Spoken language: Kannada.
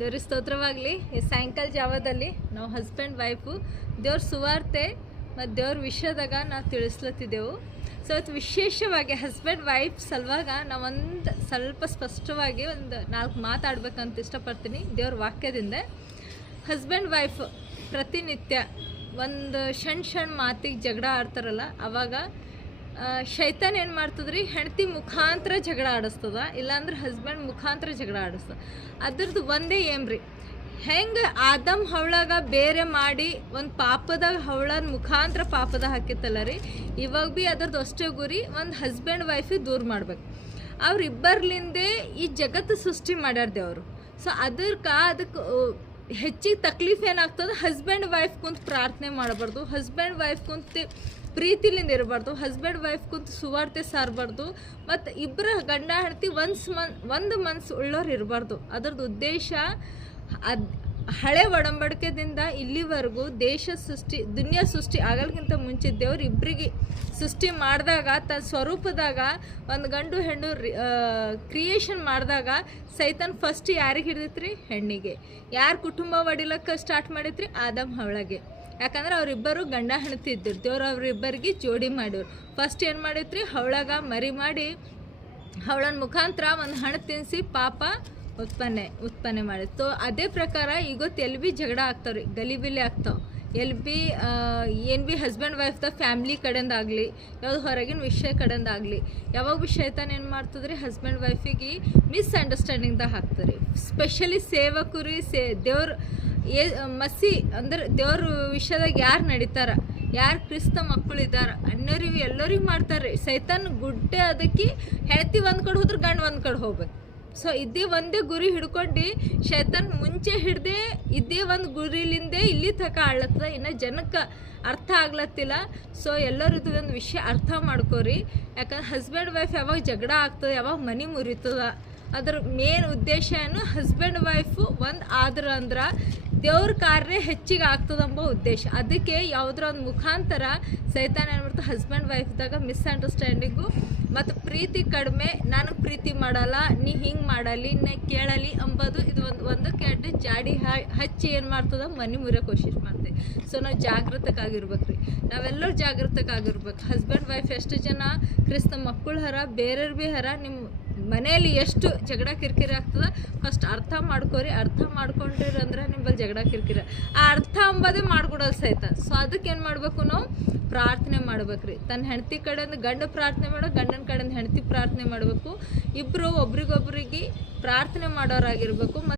ದೇವ್ರಿಗೆ ಸ್ತೋತ್ರವಾಗಲಿ. ಈ ಸಾಯಂಕಾಲ ಜಾವದಲ್ಲಿ ನಾವು ಹಸ್ಬೆಂಡ್ ವೈಫು ದೇವ್ರ ಸುವಾರ್ತೆ ಮತ್ತು ದೇವ್ರ ವಿಷಯದಾಗ ನಾವು ತಿಳಿಸ್ಲತ್ತಿದ್ದೆವು. ಸೊ ಇವತ್ತು ವಿಶೇಷವಾಗಿ ಹಸ್ಬೆಂಡ್ ವೈಫ್ ಸಲುವಾಗ ನಾವೊಂದು ಸ್ವಲ್ಪ ಸ್ಪಷ್ಟವಾಗಿ ಒಂದು 4 ಮಾತಾಡ್ಬೇಕಂತ ಇಷ್ಟಪಡ್ತೀನಿ ದೇವ್ರ ವಾಕ್ಯದಿಂದ. ಹಸ್ಬೆಂಡ್ ವೈಫ್ ಪ್ರತಿನಿತ್ಯ ಒಂದು ಸಣ್ಣ ಮಾತಿಗೆ ಜಗಳ ಆಡ್ತಾರಲ್ಲ, ಅವಾಗ ಶೈತಾನ್ ಏನು ಮಾಡ್ತದ್ರಿ, ಹೆಂಡತಿ ಮುಖಾಂತರ ಜಗಳ ಆಡಿಸ್ತದ, ಇಲ್ಲಾಂದ್ರೆ ಹಸ್ಬೆಂಡ್ ಮುಖಾಂತರ ಜಗಳ ಆಡಿಸ್ತದ. ಅದ್ರದ್ದು ಒಂದೇ ಏನ್ರಿ, ಹೆಂಗೆ ಆದಮ್ ಹವಳಾಗ ಬೇರೆ ಮಾಡಿ ಒಂದು ಪಾಪದಾಗ ಹವಳನ ಮುಖಾಂತರ ಪಾಪದ ಹಾಕಿತ್ತಲ್ಲ ರೀ, ಇವಾಗ ಭೀ ಅದ್ರದ್ದು ಅಷ್ಟೇ ಗುರಿ ಒಂದು ಹಸ್ಬೆಂಡ್ ವೈಫಿಗೆ ದೂರ ಮಾಡ್ಬೇಕು. ಅವ್ರಿಬ್ಬರ್ಲಿಂದೇ ಈ ಜಗತ್ತು ಸೃಷ್ಟಿ ಮಾಡ್ಯಾರ ದೇವರು. ಸೊ ಅದಕ್ಕೆ ಹೆಚ್ಚಿಗೆ ತಕ್ಲೀಫ್ ಏನಾಗ್ತದೆ, ಹಸ್ಬೆಂಡ್ ವೈಫ್ ಕುಂತು ಪ್ರಾರ್ಥನೆ ಮಾಡಬಾರ್ದು, ಹಸ್ಬೆಂಡ್ ವೈಫ್ ಕುಂತು ಪ್ರೀತಿಲಿಂದ ಇರಬಾರ್ದು, ಹಸ್ಬೆಂಡ್ ವೈಫ್ ಕುಂತು ಸುವಾರ್ತೆ ಸಾರಬಾರ್ದು, ಮತ್ತು ಇಬ್ಬರ ಗಂಡ ಹೆಂಡತಿ ಒಂದು ಮನ್ಸು ಉಳ್ಳೋರು ಇರಬಾರ್ದು. ಅದ್ರದ್ದು ಉದ್ದೇಶ ಹಳೆ ಒಡಂಬಡಿಕೆದಿಂದ ಇಲ್ಲಿವರೆಗೂ ದುನಿಯಾ ಸೃಷ್ಟಿ ಆಗಲ್ಕಿಂತ ಮುಂಚೆ ದೇವ್ರು ಇಬ್ಬರಿಗೆ ಸೃಷ್ಟಿ ಮಾಡಿದಾಗ ತನ್ನ ಸ್ವರೂಪದಾಗ ಒಂದು ಗಂಡು ಹೆಣ್ಣು ಕ್ರಿಯೇಷನ್ ಮಾಡಿದಾಗ ಸೈತಾನ್ ಫಸ್ಟ್ ಯಾರಿಗೆ ಹಿಡಿದೈತ್ರಿ, ಹೆಣ್ಣಿಗೆ. ಯಾರು ಕುಟುಂಬ ಒಡಿಲಕ್ಕೆ ಸ್ಟಾರ್ಟ್ ಮಾಡಿದ್ರಿ, ಆದಮ್ ಹವಳಗೆ. ಯಾಕಂದ್ರೆ ಅವರಿಬ್ಬರು ಗಂಡ ಹೆಣ್ತಿ ಇದ್ದರು, ದೇವ್ರು ಅವರಿಬ್ಬರಿಗೆ ಜೋಡಿ ಮಾಡಿವ್ರು. ಫಸ್ಟ್ ಏನು ಮಾಡೈತ್ರಿ, ಹವಳಾಗ ಮರಿ ಮಾಡಿ ಹವಳನ ಮುಖಾಂತರ ಒಂದು ಹಣ್ಣು ತಿನ್ನಿಸಿ ಪಾಪ ಉತ್ಪನ್ನ ಮಾಡಿತ್ತು. ಅದೇ ಪ್ರಕಾರ ಇವತ್ತು ಎಲ್ಲಿ ಭೀ ಜಗಳ ಆಗ್ತಾವ್ರಿ, ಗಲಿಬಿಲಿ ಆಗ್ತಾವೆ. ಎಲ್ಲಿ ಭೀ ಏನು ಭೀ ಹಸ್ಬೆಂಡ್ ವೈಫ್ದ ಫ್ಯಾಮ್ಲಿ ಕಡೆಯಿಂದ ಆಗಲಿ, ಯಾವುದು ಹೊರಗಿನ ವಿಷಯ ಕಡೆಯಿಂದ ಆಗಲಿ, ಯಾವಾಗ ಭೀ ಶೈತಾನ್ ಏನು ಮಾಡ್ತದ್ರಿ, ಹಸ್ಬೆಂಡ್ ವೈಫಿಗೆ ಮಿಸ್ಅಂಡರ್ಸ್ಟ್ಯಾಂಡಿಂಗ್ದಾಗ ಹಾಕ್ತಾರೆ. ಸ್ಪೆಷಲಿ ಸೇವಕರು ದೇವ್ರ ಮಸಿ ಅಂದ್ರೆ ದೇವ್ರ ವಿಷಯದಾಗ ಯಾರು ನಡೀತಾರ, ಯಾರು ಕ್ರಿಸ್ತ ಮಕ್ಕಳು ಇದ್ದಾರೆ ಅನ್ನೋರಿಗೂ ಎಲ್ಲರಿಗೂ ಮಾಡ್ತಾರೆ. ಸೈತಾನ್ ಗುಡ್ಡೆ ಅದಕ್ಕೆ ಹೆಂಡತಿ ಒಂದು ಕಡೆ ಹೋದ್ರೆ ಗಂಡು ಒಂದು ಕಡೆ ಹೋಗ್ಬೇಕು. ಸೊ ಇದೇ ಒಂದೇ ಗುರಿ ಹಿಡ್ಕೊಂಡು ಶೈತಾನ್ ಮುಂಚೆ ಹಿಡ್ದೆ ಇದೇ ಒಂದು ಗುರಿಲಿಂದೇ ಇಲ್ಲಿ ತನಕ ಆಡ್ಲತ್ತದ. ಇನ್ನು ಜನಕ್ಕೆ ಅರ್ಥ ಆಗ್ಲತ್ತಿಲ್ಲ. ಸೊ ಎಲ್ಲರೂ ಇದು ಒಂದು ವಿಷಯ ಅರ್ಥ ಮಾಡ್ಕೋರಿ. ಯಾಕಂದ್ರೆ ಹಸ್ಬೆಂಡ್ ವೈಫ್ ಯಾವಾಗ ಜಗಳ ಆಗ್ತದೆ, ಯಾವಾಗ ಮನೆ ಮುರಿತದ, ಅದ್ರ ಮೇನ್ ಉದ್ದೇಶ ಏನು, ಹಸ್ಬೆಂಡ್ ವೈಫು ಒಂದು ಆದ್ರೆ ಅಂದ್ರೆ ದೇವ್ರ ಕಾರ್ಯ ಹೆಚ್ಚಿಗೆ ಆಗ್ತದಂಬ ಉದ್ದೇಶ. ಅದಕ್ಕೆ ಯಾವುದ್ರ ಒಂದು ಮುಖಾಂತರ ಸೈತಾನ್ ಏನು ಮಾಡ್ತಾರೆ, ಹಸ್ಬೆಂಡ್ ವೈಫ್ದಾಗ ಮಿಸ್ಅಂಡರ್ಸ್ಟ್ಯಾಂಡಿಂಗು ಮತ್ತು ಪ್ರೀತಿ ಕಡಿಮೆ, ನಾನು ಪ್ರೀತಿ ಮಾಡಲ್ಲ, ನೀ ಹಿಂಗೆ ಮಾಡಲಿ, ನಾ ಕೇಳಲಿ ಅಂಬೋದು. ಇದು ಒಂದಕ್ಕೆ ಎರಡು ಜಾಡಿ ಹಚ್ಚಿ ಏನು ಮಾಡ್ತದ, ಮನೆ ಮುರಿಯೋ ಕೋಶಿಶ್ ಮಾಡ್ತೀವಿ. ಸೊ ನಾವು ಜಾಗೃತಕ್ಕಾಗಿರ್ಬೇಕು ರೀ, ನಾವೆಲ್ಲರೂ ಜಾಗೃತಕ್ಕಾಗಿರ್ಬೇಕು. ಹಸ್ಬೆಂಡ್ ವೈಫ್ ಎಷ್ಟು ಜನ ಕ್ರಿಸ್ತ ಮಕ್ಕಳು ಹರ, ಬೇರೆಯವ್ರು ಭೀ ಹರ, ನಿಮ್ಮ ಮನೆಯಲ್ಲಿ ಎಷ್ಟು ಜಗಳ ಕಿರಿಕಿರಿ ಆಗ್ತದೆ ಫಸ್ಟ್ ಅರ್ಥ ಮಾಡ್ಕೋರಿ. ಅರ್ಥ ಮಾಡ್ಕೊಂಡಿರಂದ್ರೆ ನಿಮ್ಮಲ್ಲಿ ಜಗಳ ಕಿರಿಕಿರಿ ಆ ಅರ್ಥ ಅಂಬೋದೇ ಮಾಡ್ಕೊಡೋದು ಸಹಿತ. ಸೊ ಅದಕ್ಕೆ ಏನು ಮಾಡಬೇಕು, ನಾವು ಪ್ರಾರ್ಥನೆ ಮಾಡ್ಬೇಕ್ರಿ. ತನ್ನ ಹೆಂಡತಿ ಕಡೆಯಿಂದ ಗಂಡ ಪ್ರಾರ್ಥನೆ ಮಾಡೋ, ಗಂಡನ ಕಡೆಯಿಂದ ಹೆಂಡತಿ ಪ್ರಾರ್ಥನೆ ಮಾಡಬೇಕು. ಇಬ್ಬರು ಒಬ್ರಿಗೊಬ್ರಿಗೆ ಪ್ರಾರ್ಥನೆ ಮಾಡೋರಾಗಿರ್ಬೇಕು.